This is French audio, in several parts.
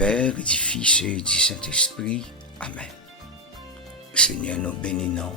Père, du Fils et du Saint-Esprit. Amen. Seigneur, nous bénissons,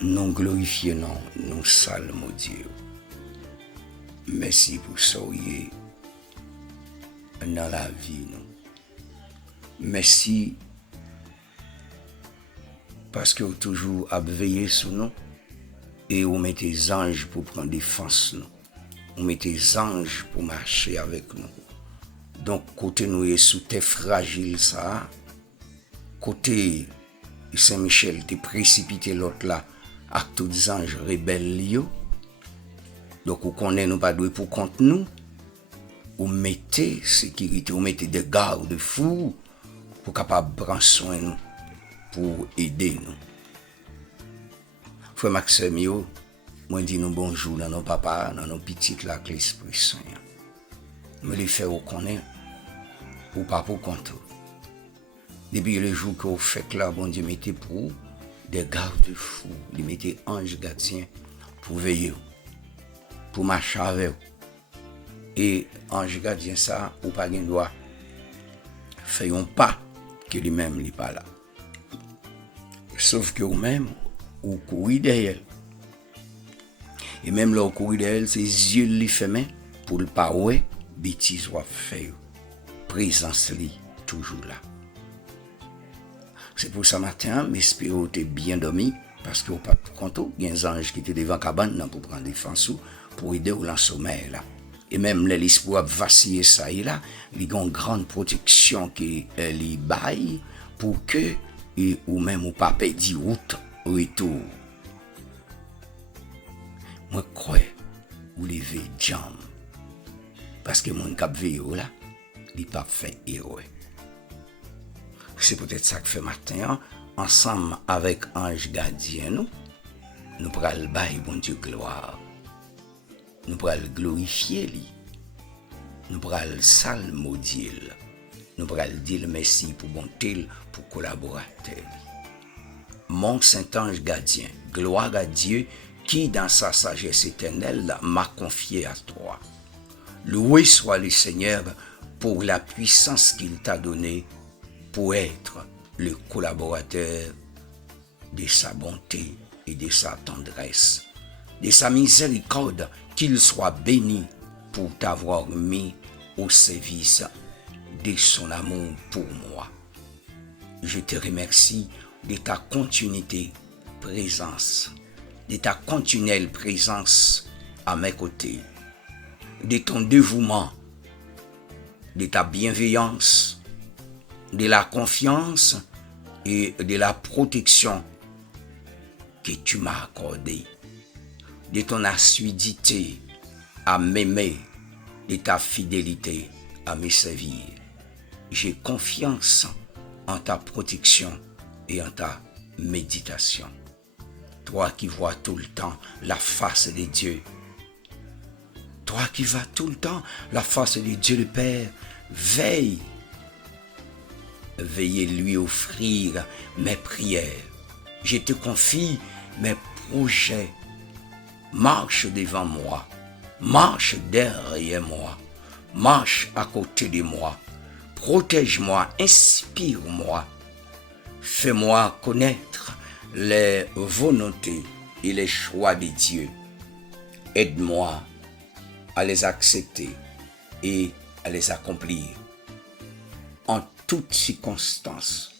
nous glorifions, nous saluons Dieu. Merci pour soyez dans la vie. Merci parce que vous toujours veillé sur nous et vous mettez des anges pour prendre défense nous. Vous mettez des anges pour marcher avec nous. Donc, côté nous est sous terre fragile, ça. Côté Saint-Michel, t'es précipité l'autre là, avec tous les anges rebelles. Donc, vous connaissez nous pas doué pour contre nous. Vous mettez sécurité, vous mettez des garde-fous pour capable prendre soin de nous, pour aider nous. Frère Maxime, moi dis nous bonjour dans nos papas, dans nos petites là, que l'Esprit Saint. Me les faire reconnaître, ou pas pour compte. Depuis le jour que vous faites là, bon Dieu mettez pour des garde-fous, il mettez anges gardiens pour veiller, pour marcher avec vous. Et ange gardien ça, ou pas gain droit, faisons pas que lui-même n'est pas là. Sauf que vous-même, vous courez derrière. Et même là, vous courez derrière, ses yeux les fermés pour le pas ouais, bêtise ou faire. Présence li toujours là. C'est pour ça matin, m'espère que tu es bien dormi, parce que vous pas content, il y a un ange qui était devant la cabane pour prendre défense pour aider au sommeil là. Et même l'esprit a vacillé ça et là, il y a une grande protection qui est baille pour que ou même ou pas perdre route retour. Moi crois ou lever jambes parce que mon cap veille là, il pas fait héros. C'est peut-être ça que fait matin ensemble avec ange gardien nous pral bailler bon Dieu gloire. Nous pral glorifier lui. Nous pral salmodier. Nous pral dire merci pour bonté pour collaborateur. Mon Saint-Ange gardien, gloire à Dieu qui dans sa sagesse éternelle m'a confié à toi. Loué soit le Seigneur pour la puissance qu'il t'a donnée pour être le collaborateur de sa bonté et de sa tendresse, de sa miséricorde, qu'il soit béni pour t'avoir mis au service de son amour pour moi. Je te remercie de ta continuité présence, de ta continuelle présence à mes côtés, de ton dévouement, de ta bienveillance, de la confiance et de la protection que tu m'as accordée, de ton assiduité à m'aimer, de ta fidélité à me servir. J'ai confiance en ta protection et en ta méditation. Toi qui vois tout le temps la face de Dieu, toi qui vois tout le temps la face de Dieu le Père, veille. Veuillez lui offrir mes prières. Je te confie mes projets. Marche devant moi. Marche derrière moi. Marche à côté de moi. Protège-moi, inspire-moi. Fais-moi connaître les volontés et les choix de Dieu. Aide-moi à les accepter et à les accomplir. En toutes circonstances,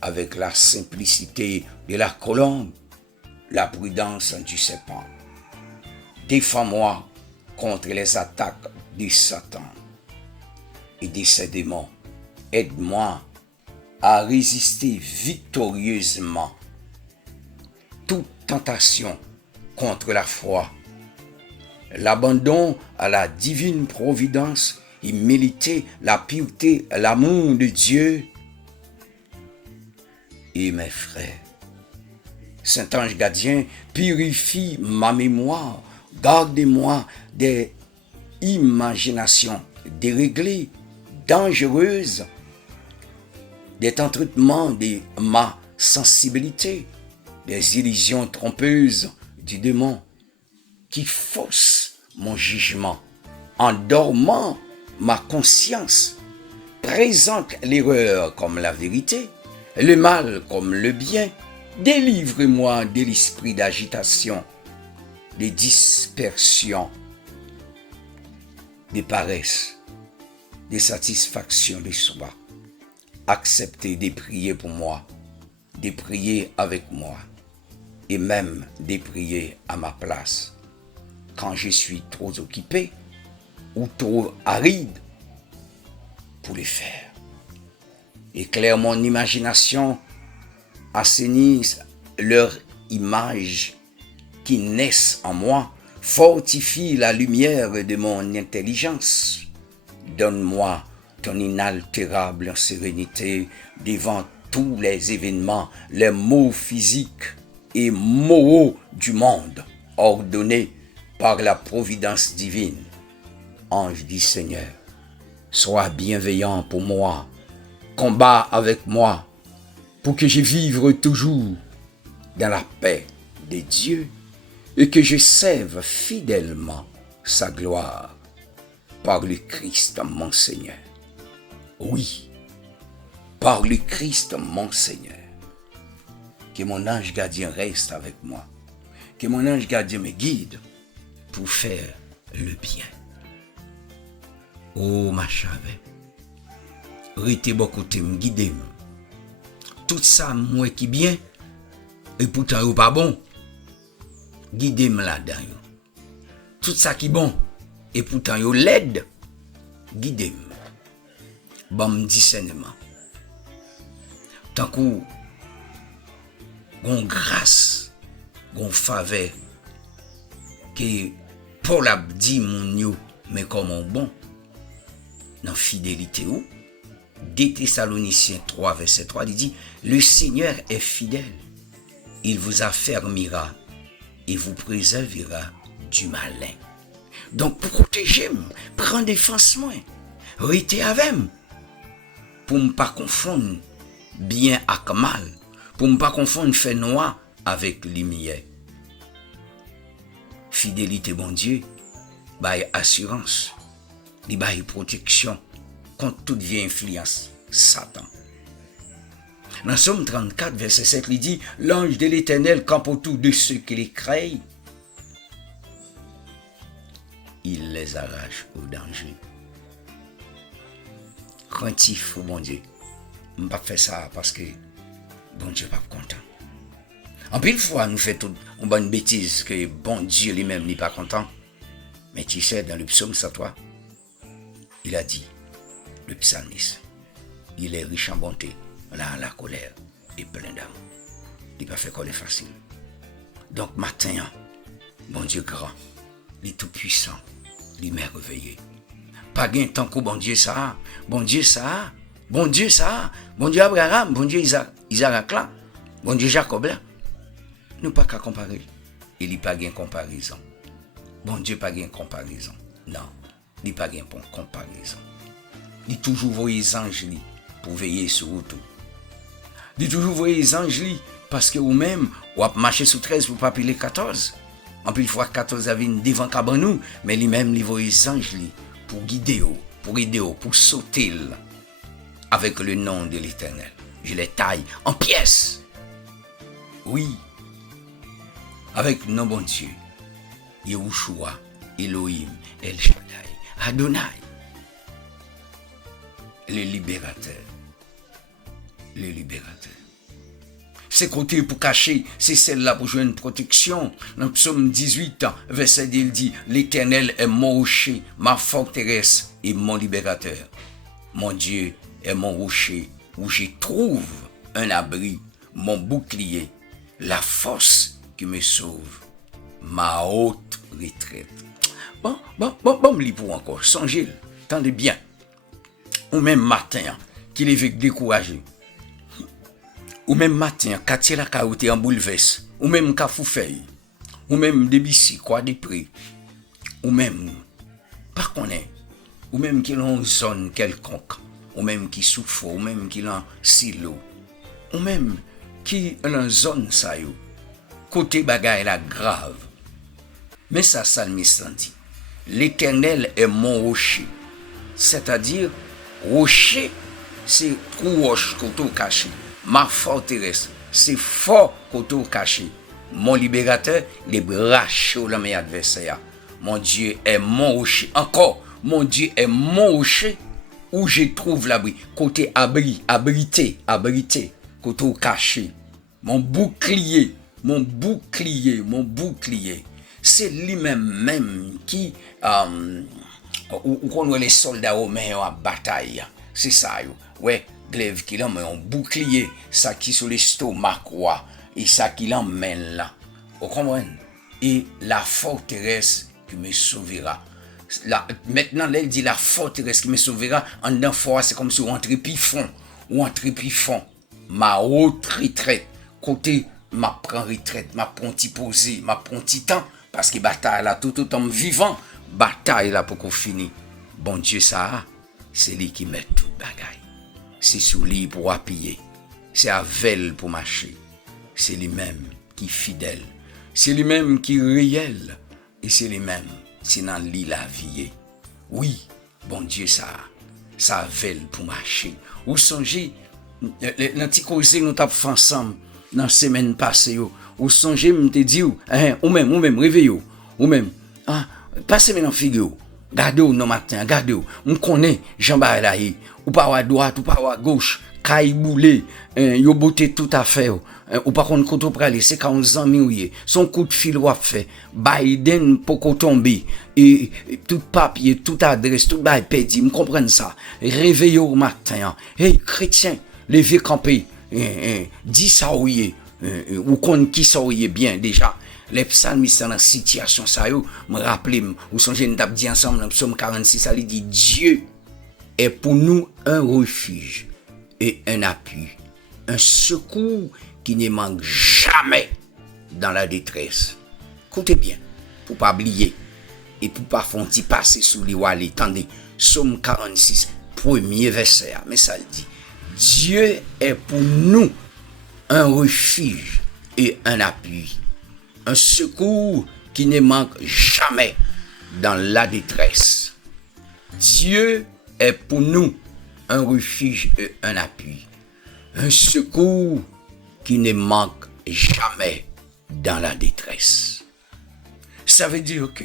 avec la simplicité de la colombe, la prudence du serpent. Défends-moi contre les attaques de Satan et de ses démons. Aide-moi à résister victorieusement toute tentation contre la foi, l'abandon à la divine providence, humilité, la pureté, l'amour de Dieu et mes frères. Saint-Ange gardien, purifie ma mémoire, garde-moi des imaginations déréglées, dangereuses, des entraînements de ma sensibilité, des illusions trompeuses du démon qui faussent mon jugement, endormant ma conscience présente l'erreur comme la vérité, le mal comme le bien. Délivre-moi de l'esprit d'agitation, de dispersion, de paresse, de satisfaction de soi. Acceptez de prier pour moi, de prier avec moi, et même de prier à ma place, quand je suis trop occupé ou trop aride pour le faire. Éclaire mon imagination, assainisse leur image qui naissent en moi, fortifie la lumière de mon intelligence. Donne-moi ton inaltérable sérénité devant tous les événements, les maux physiques et moraux du monde, ordonnés par la providence divine. Ange du Seigneur, sois bienveillant pour moi, combat avec moi, pour que je vive toujours dans la paix de Dieu et que je serve fidèlement sa gloire par le Christ mon Seigneur. Oui, par le Christ mon Seigneur. Que mon ange gardien reste avec moi. Que mon ange gardien me guide pour faire le bien. Oh ma chave, rete bon côté me guider. Tout ça moi qui bien et pourtant yo pas bon. Guidez-moi là-dedans. Tout ça qui bon et pourtant yo l'aide. Guidez-moi. Bon discernement. Tant qu'on gon grâce, gon faveur que Paul a dit mon yo mais comme bon dans fidélité ou 2 Thessaloniciens 3 verset 3 il dit le Seigneur est fidèle, il vous affermira et vous préservera du malin. Donc protégez-moi, prends défense moi, restez avec moi pour ne pas confondre bien avec mal, pour ne pas confondre fait noir avec lumière. Fidélité bon Dieu, bail assurance, li bail protection contre toute vieille influence Satan. Dans Somme 34 verset 7 il dit l'ange de l'Éternel campe autour de ceux qui les craignent, il les arrache au danger. Craintif au bon Dieu, on ne pas faire ça parce que bon Dieu pas content. En pile fois nous fait toute une bonne bêtise que bon Dieu lui-même n'est pas content. Mais tu sais dans le psaume 103, il a dit, le psalmiste, il est riche en bonté, là la colère et plein d'amour. Il n'a pas fait qu'on est facile. Donc matin, bon Dieu grand, il est tout puissant, il est merveilleux. Pas gain tant que bon Dieu ça, bon Dieu ça, bon Dieu ça, bon Dieu Abraham, bon Dieu Isaac là, bon Dieu Jacob là. Nous pas qu'à comparer. Il n'y a pas de comparaison. Bon Dieu pas de comparaison. Non, il n'y a pas de comparaison. Il toujours voyez les anges pour veiller sur vous tout. Il toujours voyez les anges parce que vous-même, vous avez marché sous 13 pour ne pas piler 14. En plus, il faut 14 avait devant cabanou, mais lui-même, il voyait les anges pour guider, pour aider, pour sauter avec le nom de l'Éternel. Je les taille en pièces. Oui. Avec nos bons Dieu, Yahushua, Elohim, El Shaddai, Adonai, le libérateur. Le libérateur. Ces côtés pour cacher, c'est celle-là pour jouer une protection. Dans le psaume 18, verset 10, il dit, l'Éternel est mon rocher, ma forteresse et mon libérateur. Mon Dieu est mon rocher où j'y trouve un abri, mon bouclier, la force qui me sauve, ma haute retraite. Bon, pour encore, songez, tendez bien. Ou même matin, qu'il est découragé. Ou même matin, quand il a caroté en bouleverse. Ou même quand fouffeuille. Ou même débissi, quoi, des prix. Ou même, pas qu'on est. Ou même qu'il est en zone quelconque. Ou même qui souffre, ou même qu'il est en silo. Ou même qui est en zone ça yo. Côté bagaille la grave. Mais ça le dit. L'Éternel est mon rocher. C'est-à-dire, Rocher, c'est trou roche côté caché. Ma forteresse, c'est fort côté caché. Mon libérateur, les bras chauds dans mes adversaires. Mon Dieu est mon rocher. Encore, mon Dieu est mon rocher où je trouve l'abri. Côté abri, abrité, côté caché. Mon bouclier. C'est lui-même qui, ou qu'on voit les soldats romains en bataille. C'est ça, ouais, glaive qui l'emmène un bouclier, ça qui sur l'estomac, quoi, et ça qui l'emmène là. Vous comprenez? Et la forteresse qui me sauvera. Maintenant, elle dit la forteresse qui me sauvera, en d'un fois, c'est comme si on entrait pifon, ma haute retraite, côté, ma prend retraite, ma prend posé, ma prend temps, parce que bataille là, tout autant vivant, bataille là pour qu'on finisse. Bon Dieu, ça, c'est lui qui met tout bagaille. C'est sous lui pour appuyer. C'est avec pour marcher. C'est lui-même qui est fidèle. C'est lui-même qui est réel. Et c'est lui-même, c'est dans lui la vie. Oui, bon Dieu, ça avec pour marcher. Ou songez, l'anti causé nous t'a fait ensemble dans la semaine passée. Ou songez, me te dit, ou même, réveillez-vous. Ou même, passez maintenant figure. Gardez-vous non matin, gardez-vous. On connaît Jean-Barre là, ou pas à droite, ou pas à gauche, caille-boulé, yo beauté tout à fait, ou pas qu'on côté pralé, c'est 40 ans miouillé, son coup de fil ou fait, Biden poko tomber, et tout papier, tout adresse, tout bail pédi, me comprenne ça. Réveillez-vous au matin, hey, chrétien, levez camper, dis ça ouillé, ou qu'on qui ça ouillé bien déjà. Les psalmistes dans la situation, ça yo, me rappelez, ou songez, nous avons dit ensemble dans le psaume 46, ça dit Dieu est pour nous un refuge et un appui, un secours qui ne manque jamais dans la détresse. Écoutez bien, pour pas oublier et pour pas faire passer sous les wallet. Attendez, psaume 46, premier verset, mais ça dit Dieu est pour nous un refuge et un appui, un secours qui ne manque jamais dans la détresse. Dieu est pour nous un refuge et un appui, un secours qui ne manque jamais dans la détresse. Ça veut dire que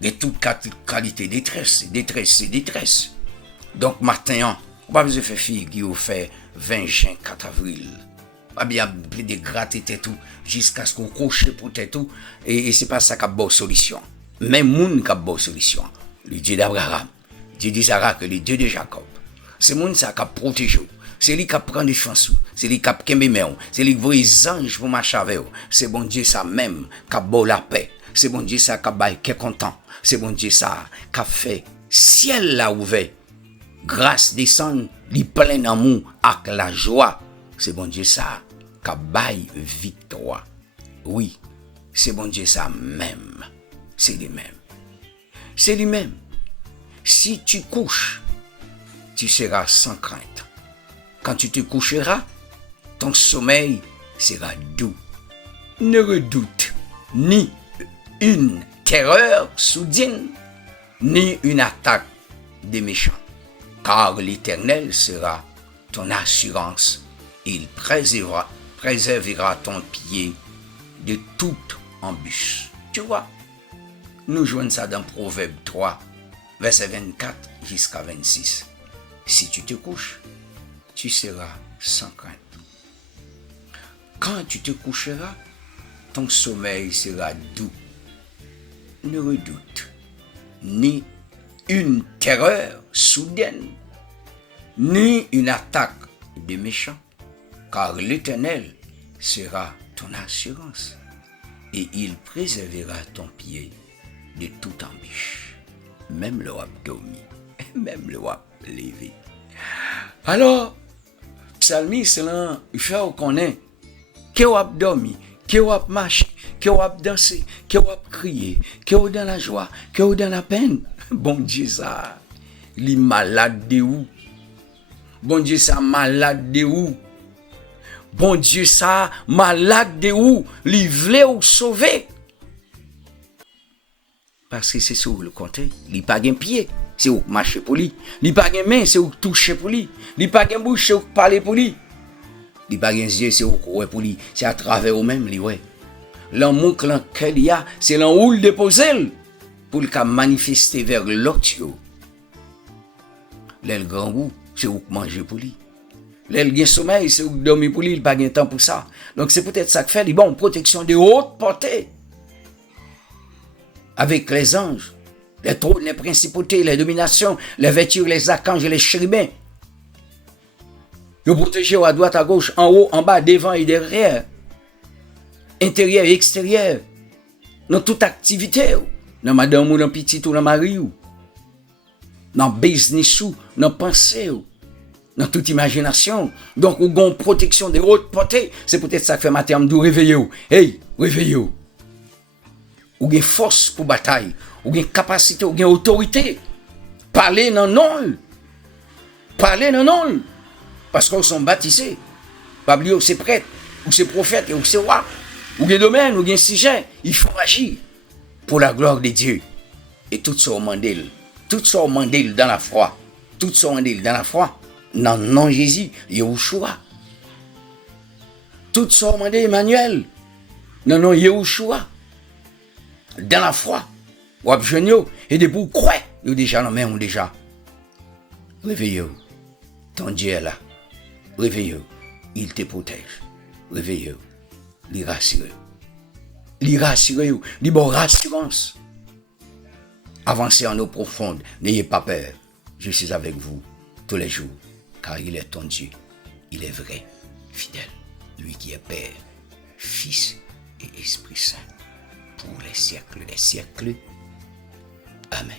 de toute qualité, détresse. Donc matin, on va vous faire figure, fait 20 juin, 4 avril. Pas bien de gratter tout jusqu'à ce qu'on couche pour tout et c'est pas ça qui a bonne solution. Même moun qui a bonne solution. Le Dieu d'Abraham, Dieu d'Isaac, le Dieu de Jacob. C'est moun ça qui a protégé. C'est lui qui a pris des chansons, c'est lui qui a kembe meon, c'est lui qui voit les anges pour marcher avec eux. C'est bon Dieu ça même qui a bon la paix. C'est bon Dieu ça qui a bail qui est content. C'est bon Dieu ça qui a fait ciel là ouvert. Grâce descend, li plein d'amour avec la joie. C'est bon Dieu ça qui a bail victoire. Oui, c'est bon Dieu ça même. C'est lui-même. C'est lui-même. Si tu couches, tu seras sans crainte. Quand tu te coucheras, ton sommeil sera doux. Ne redoute ni une terreur soudaine, ni une attaque des méchants. Car l'Éternel sera ton assurance. Il préservera ton pied de toute embûche. Tu vois, nous jouons ça dans Proverbe 3, verset 24 jusqu'à 26. Si tu te couches, tu seras sans crainte. Quand tu te coucheras, ton sommeil sera doux. Ne redoute ni une terreur soudaine, ni une attaque des méchants, car l'Éternel sera ton assurance et il préservera ton pied de toute embûche, même le wap dormi, même le wap levé. Alors, psalmiste là, il faut connaître que wap dormi, que wap marcher, que wap danser, que wap crier, que wap dans la joie, que wap dans la peine. Bon Dieu ça, li malade de où? Bon Dieu ça malade de où? Bon Dieu ça malade de où? Li vle ou sauver? Parce que c'est sur le côté, li pas gen pied. c'est où marcher pour lui. Il pas de main, c'est où toucher pour lui. Il pas de bouche, c'est où parler pour lui. Il pas de yeux, c'est où courir pour lui. C'est à travers eux-mêmes, lui, ouais. L'amour qu'il y a, c'est l'amour le déposer pour le manifester vers l'autre. L'aile grand goût, c'est où manger pour lui. L'aile gain sommeil, c'est où dormir pour lui, il pas de temps pour ça. Donc c'est peut-être ça que fait, bon, protection de haute portée. Avec les anges, les trônes, les principautés, les dominations, les vertus, les archanges et les chérubins. Nous protéger à droite, à gauche, en haut, en bas, devant et derrière. Intérieur et extérieur. Dans toute activité. Dans madame ou dans petit ou dans mari ou. Dans business ou, dans pensée ou. Dans toute imagination. Donc, ou une protection de haute portée. C'est peut-être ça que fait matin, de réveiller ou. Hey, réveillez ou. Ou une force pour bataille. Ou une capacité, ou une autorité. Parler dans non. Parler dans non. Parce qu'on sont baptisés. Pas oublier ou c'est prêtre, ou c'est prophète, ou c'est roi. Ou des domaines, ou des sujets. Il faut agir pour la gloire de Dieu. Et tout ça au mandel. Tout ça au mandel dans la foi. Tout ça au mandel dans la foi. Dans le nom de Jésus, Yahushua. Tout ça au mandel Emmanuel. Dans le nom de Yahushua. Dans la foi. Ou abjenio. Et de vous croire. Nous déjà, non, mais on déjà. Réveillez-vous. Ton Dieu est là. Réveillez-vous. Il te protège. Réveillez-vous. Les rassurez. Les rassurez. Les bonnes rassurances. Avancez en eau profonde. N'ayez pas peur. Je suis avec vous tous les jours. Car il est ton Dieu. Il est vrai, fidèle. Lui qui est Père, Fils et Esprit Saint. Pour les siècles des siècles. Amen.